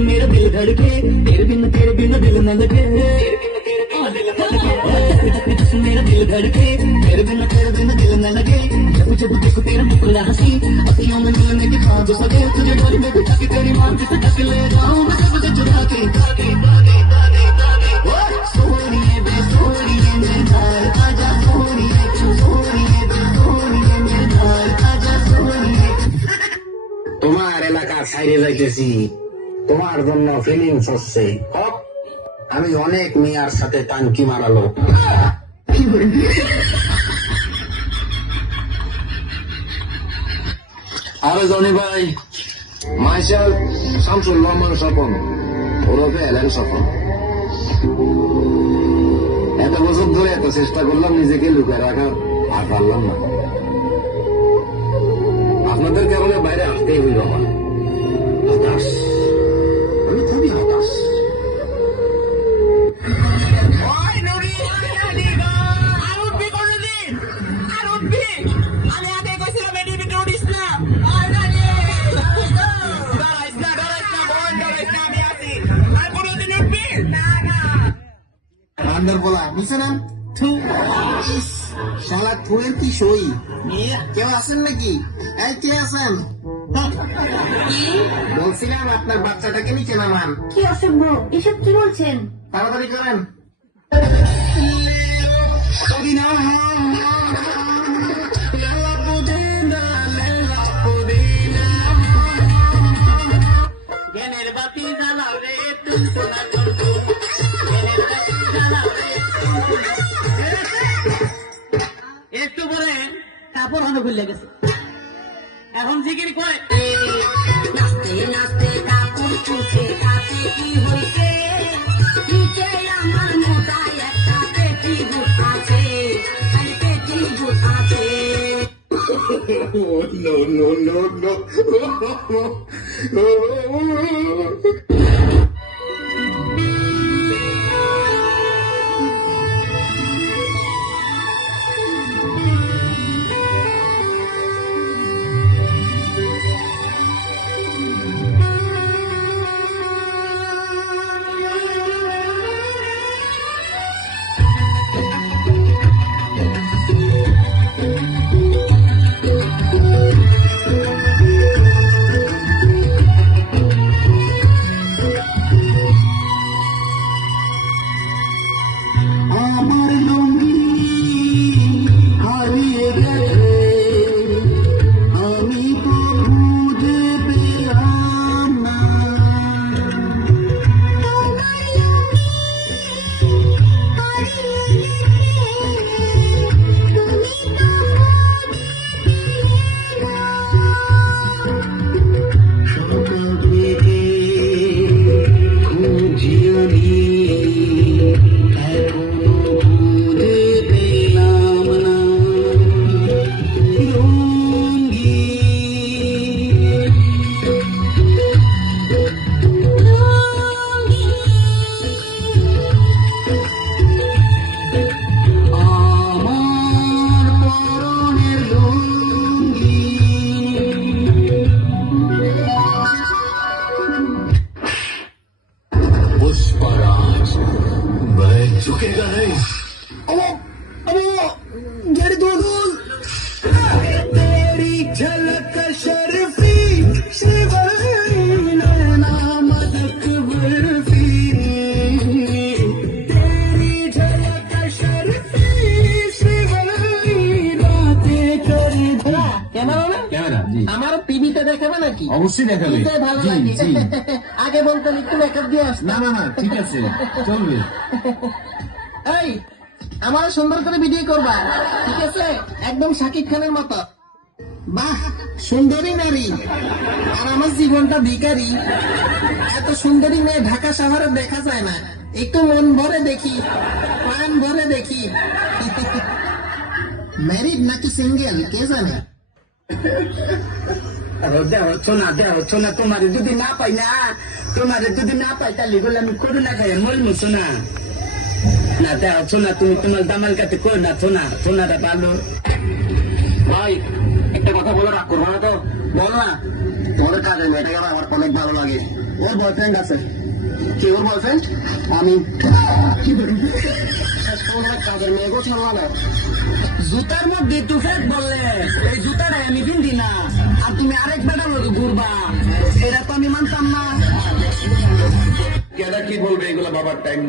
मेरा दिल धड़के तेरे बिना दिल न लगे मेरा दिल धड़के तेरे बिना दिल न लगे जब देखो तेरा मुखड़ा हंसी अखियों में मिलने के ख्वाब सके तुझे डोरी में बिठा के तेरी मांग से ढक ले जाऊं मैं सब कुछ चुरा के सोनिए बेसोनिए मेरे नाल आजा सोनिए बेसोनिए मेरे नाल आजा सोनिए তোমার এলাকার সাইডে যাইতেছি, তোমার জন্য ফিলিংস হচ্ছে। আমি অনেক মেয়ার সাথে টাঙ্কি মারালো। আরে জনি ভাই, মাইসেল শামসুল রহমান স্বপন ওরফে এলেন স্বপন। এত বছর ধরে এত চেষ্টা করলাম নিজেকে লুকিয়ে রাখার, আর পারলাম না। আপনাদের কারণে বাইরে আসতেই হইল আমার। হতাশ, আমি খুবই হতাশ। বলা বুঝছে না শালা থুয়ের কি সই। কেউ আছেন নাকি? এই কে আছেন? বলছিলাম আপনার বাচ্চাটাকে নিচে নামান। কি অসভ্য, এসব কি বলছেন? তাড়াতাড়ি করেন। জ্ঞানের বাতি জ্বালাও রে তুমি সোনা করবো, জ্ঞানের বাতি জ্বালাও রে। একটু পরে কাপড় হাতে খুলে গেছে, এখন জিকির করে নাচতে নাচতে কাপড় চুষে কাছে কি হয়েছে? নিচে আমার মোটায় একটা পেটি ভূত আছে, পেটি ভূত আছে। No, no, no, no. झुकेगा नहीं। गाड़ी दो तेरी झलक शर्फी नाम बर्फी तेरी झलक शर्फी रातें कर ক্যামেরা আমার টিভিতে দেখাবে নাকি? অবশ্যই দেখাবে, ভালো লাগে। আগে বলতেন একটু মেকআপ দিয়ে আসতে। না না না ঠিক আছে চলবে। এই আমার সুন্দর করে ভিডিও করবা, ঠিক আছে? একদম শাকিব খানের মতো। বাহ সুন্দরী নারী আর আমার জীবনটা ভিখারি। এত সুন্দরী মেয়ে ঢাকা শহরে দেখা যায় না, একটু মন ভরে দেখি, প্রাণ ভরে দেখি। ম্যারিড নাকি সিঙ্গেল কে জানে? দেহ সোনা তোমার যদি না পাই তাহলে বলে আমি করোনা খাই মরমু সোনা। না দেহ সোনা, তুমি তোমার দামাল কাতে করো না সোনাটা ভালো। ভাই একটা কথা বলে রাগ করবো না তো? বল না। তোমাদের কাজের মেয়েটাকে আমার অনেক ভালো লাগে। ওর বয়ফ্রেন্ড আছে। কে ওর বয়ফ্রেন্ড? আমি। কাজের মেয়েকেও ছাড়লাম না। জুতার মধ্যে তু ফেক বললে, এই জুতাটাই আমি পিন্দি না, আর তুমি আরেক বেটার লোক ঘুরবা, এটা তো আমি মানতাম না। কেডা কি বলবে এগুলো বাবার টাইম না।